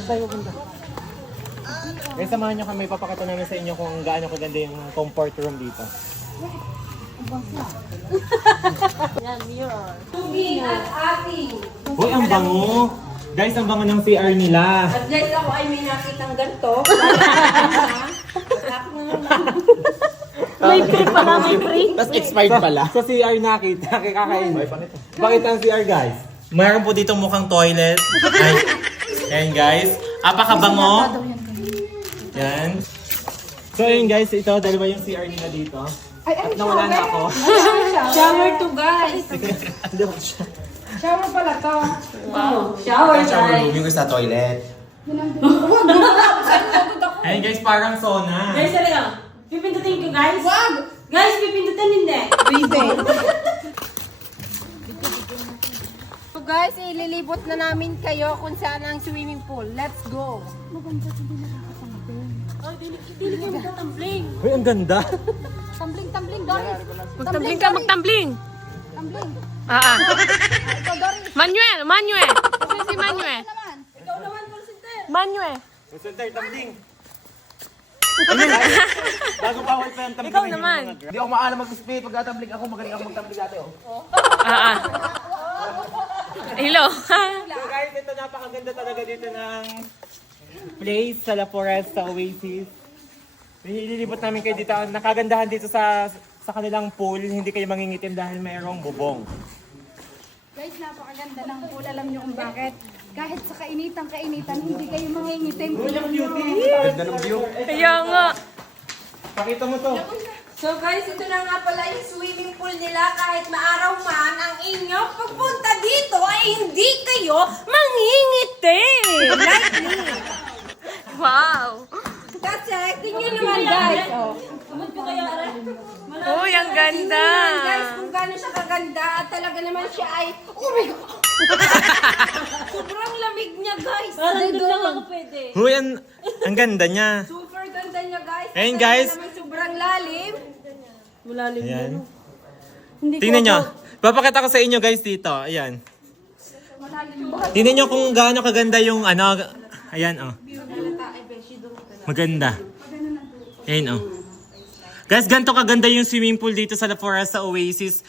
Saan tayo pupunta? Guys, samahan nyo kami. Papakita namin sa inyo kung gaano kaganda yung comfort room dito. Yan, mirror. Tugin at ating. Uy, ang bango! Guys, ang bango ng CR nila. At guys, ako ay may nakitang ganito. May free pala, may free. Tapos expired pala. Sa CR nakita, kakain. Pakita ang CR, guys. Mayroon po dito mukhang toilet. Ay, ayan guys. Apakabango. Yan. So ayun guys, ito dalawa yung CR nila dito. At nawala na ako. Shower to guys. Ano siya? Shower pala to. Wow. Shower Shower guys. room yung sa toilet. Ayun guys, parang sauna. Guys, talaga. Pipindutin ko, guys. Wag! Guys, pipindutin hindi. So guys, ililibot na namin kayo kung saan ang swimming pool. Let's go. Oh, dili kayo magtatumbling. Uy, ang ganda. Tumbling, Doris. Magtambling ka, magtambling. Tumbling. Ah, ah. Ikaw, Doris. Manuel. Kasi si Manuel. Naman. Ikaw naman, Consider. Manuel. Consider, tumbling. Bago bawal pa yung tumbling. Ikaw naman. Hindi ako maalam mag-speed. Pag tatambling ako, magaling ako magtambling dati. Oh. Ah, ah. Hello. So guys, ito napakaganda talaga dito ng place sa La Foresta Oasis. Ililibot namin kayo dito. Nakagandahan dito sa kanilang pool. Hindi kayo mangingitim dahil mayroong bubong. Guys, napakaganda ng pool. Alam niyo kung bakit? Kahit sa kainitan, hindi kayo mangingitim. Ganda ng view. Kaya nga. Pakita mo to. So guys, ito na nga pala yung swimming pool nila. Kahit maaraw man ang inyong pagpunta dito ay hindi kayo mangingitim. Like me. Wow. Kasi, tingnan naman guys. Oh. Kumot ko kayo, Ara. Uy, ang ganda. Tingnan naman guys kung gaano siya kaganda. At talaga naman siya ay, oh my God. Sobrang lamig niya guys. Parang doon lang ako pwede. Huy, ang ganda niya. Super ganda niya guys. Ayun, Talaga guys. naman sobrang lalim. Malalim Ayan. Hindi ko Tingnan nyo. ako- Papakita ko sa inyo guys dito. Ayan. Tingnan nyo kung gaano kaganda yung ano. Ayan oh. Maganda. Ayan oh. Guys, ganito kaganda yung swimming pool dito sa La Foresta Oasis.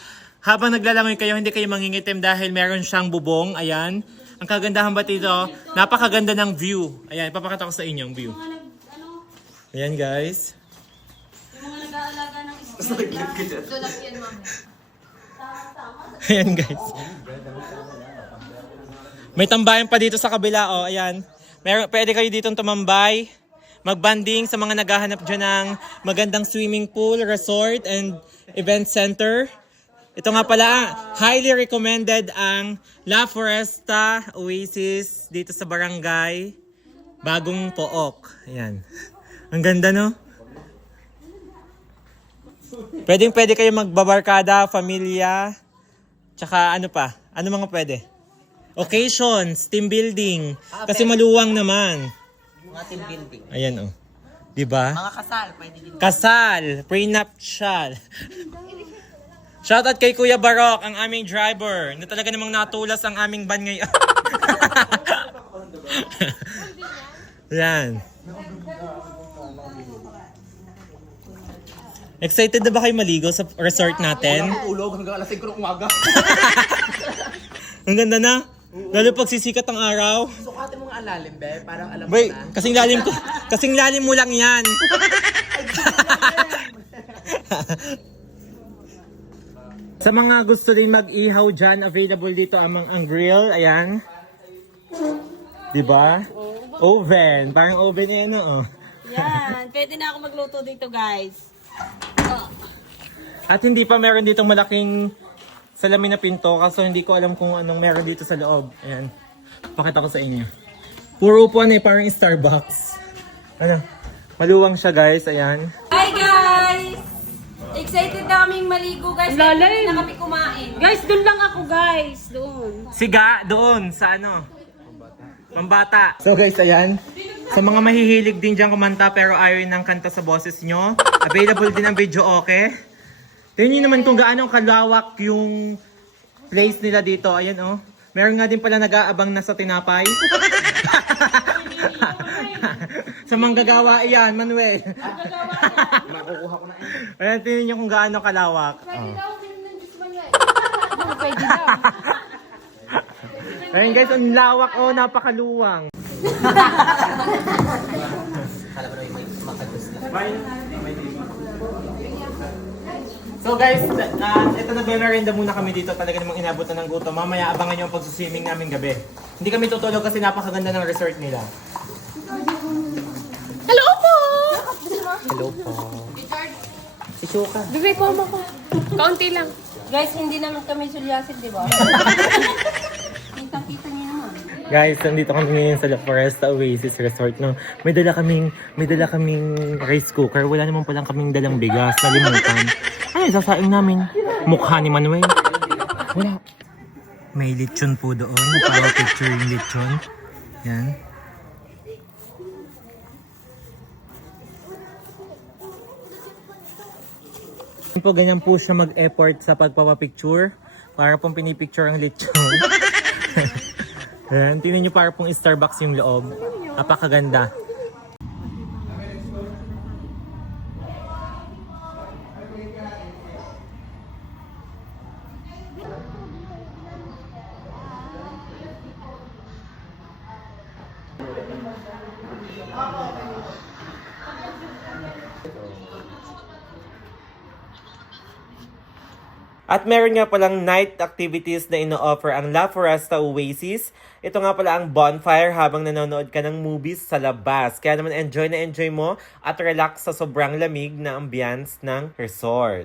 Habang naglalangoy kayo, hindi kayo mangingitim dahil meron siyang bubong. Ayan. Ang kagandahan ba dito? Napakaganda ng view. Ayan, papakita ko sa inyo ang view. Ayan guys. Yung mga nag-aalaga ng Ayan guys. May tambayan pa dito sa kabila oh, ayan. Pwede kayo ditong tumambay, magbanding sa mga naghahanap dyan ng magandang swimming pool, resort, and event center. Ito nga pala, highly recommended ang La Foresta Oasis dito sa barangay Bagong Pook. Ayan. Ang ganda no? Pwede kayo magbabarkada, pamilya, tsaka ano pa? Ano mga pwede? Occasions, team building. Kasi maluwang naman. Mga team building. Ayan oh. Diba? Mga kasal, pwede din. Kasal, prenuptial. Shoutout kay Kuya Barok, ang aming driver, na talaga namang natulas ang aming van ngayon. Yan. Excited na ba kayo maligo sa resort natin? Ulog hanggang alas 5 ng umaga. Ang ganda na. Lalo pag sisikat ang araw. Sukatin mo nga ang lalim, be. Parang alam mo Wait, na. kasing lalim mo lang yan. Sa mga gusto rin mag-ihaw dyan, available dito ang grill. Ayan. Diba? Oven. Parang oven na yan, oh. Yan. Pwede na ako magluto dito, guys. At hindi pa meron ditong malaking salamin na pinto. Kaso hindi ko alam kung anong meron dito sa loob. Ayan. Pakita ko sa inyo. Puro upuan eh, parang Starbucks. Ano? Maluwang siya guys. Ayan. Hi guys! Excited na kaming maligo guys. Hindi na kami kumain. Guys, doon lang ako, guys. Doon. Siga doon sa ano? Pambata. So guys, ayan. Sa mga mahihilig din dyan kumanta pero ayaw ng kanta sa boses nyo, available din ang video okay. Tingnan nyo naman kung gaano kalawak yung place nila dito. Ayan oh. Meron nga din pala nag-aabang na sa tinapay. Sa manggagawa yan, Manuel. Makukuha ko na eh. Ayan, tingnan nyo kung gaano kalawak. Pwede daw, ganun ng Diyos man yan. Pwede daw. Ayan guys, ang lawak oh, napakaluwang. Kala ko na yung may makagus na. So guys, ito na merienda muna kami dito. Talaga namang inabot na ng gutom. Mamaya abangan nyo ang pagsuswimming namin gabi. Hindi kami tutulog kasi napakaganda ng resort nila. Hello po! Hello po. Isuka. Bibig ko mo ko. Kaunti lang. Guys, hindi naman kami sulyasin, di ba? Kita-kita niyo naman. Guys, nandito kami ngayon sa La Foresta Oasis Resort. No? May dala kaming rice cooker. Wala naman palang kaming dalang bigas. Nalimutan. Ano yung sasaing namin? Mukha ni Manuel. Wala. May lechon po doon. Para picture yung lechon. Yan. Po, ganyan po siya mag-effort sa pagpapapicture. Para pong pinipicture ang lechon. Ayan, tingnan nyo para pong Starbucks yung loob. Napakaganda. At meron nga palang night activities na ino-offer ang La Foresta Oasis. Ito nga pala ang bonfire habang nanonood ka ng movies sa labas. Kaya naman enjoy na enjoy mo at relax sa sobrang lamig na ambience ng resort.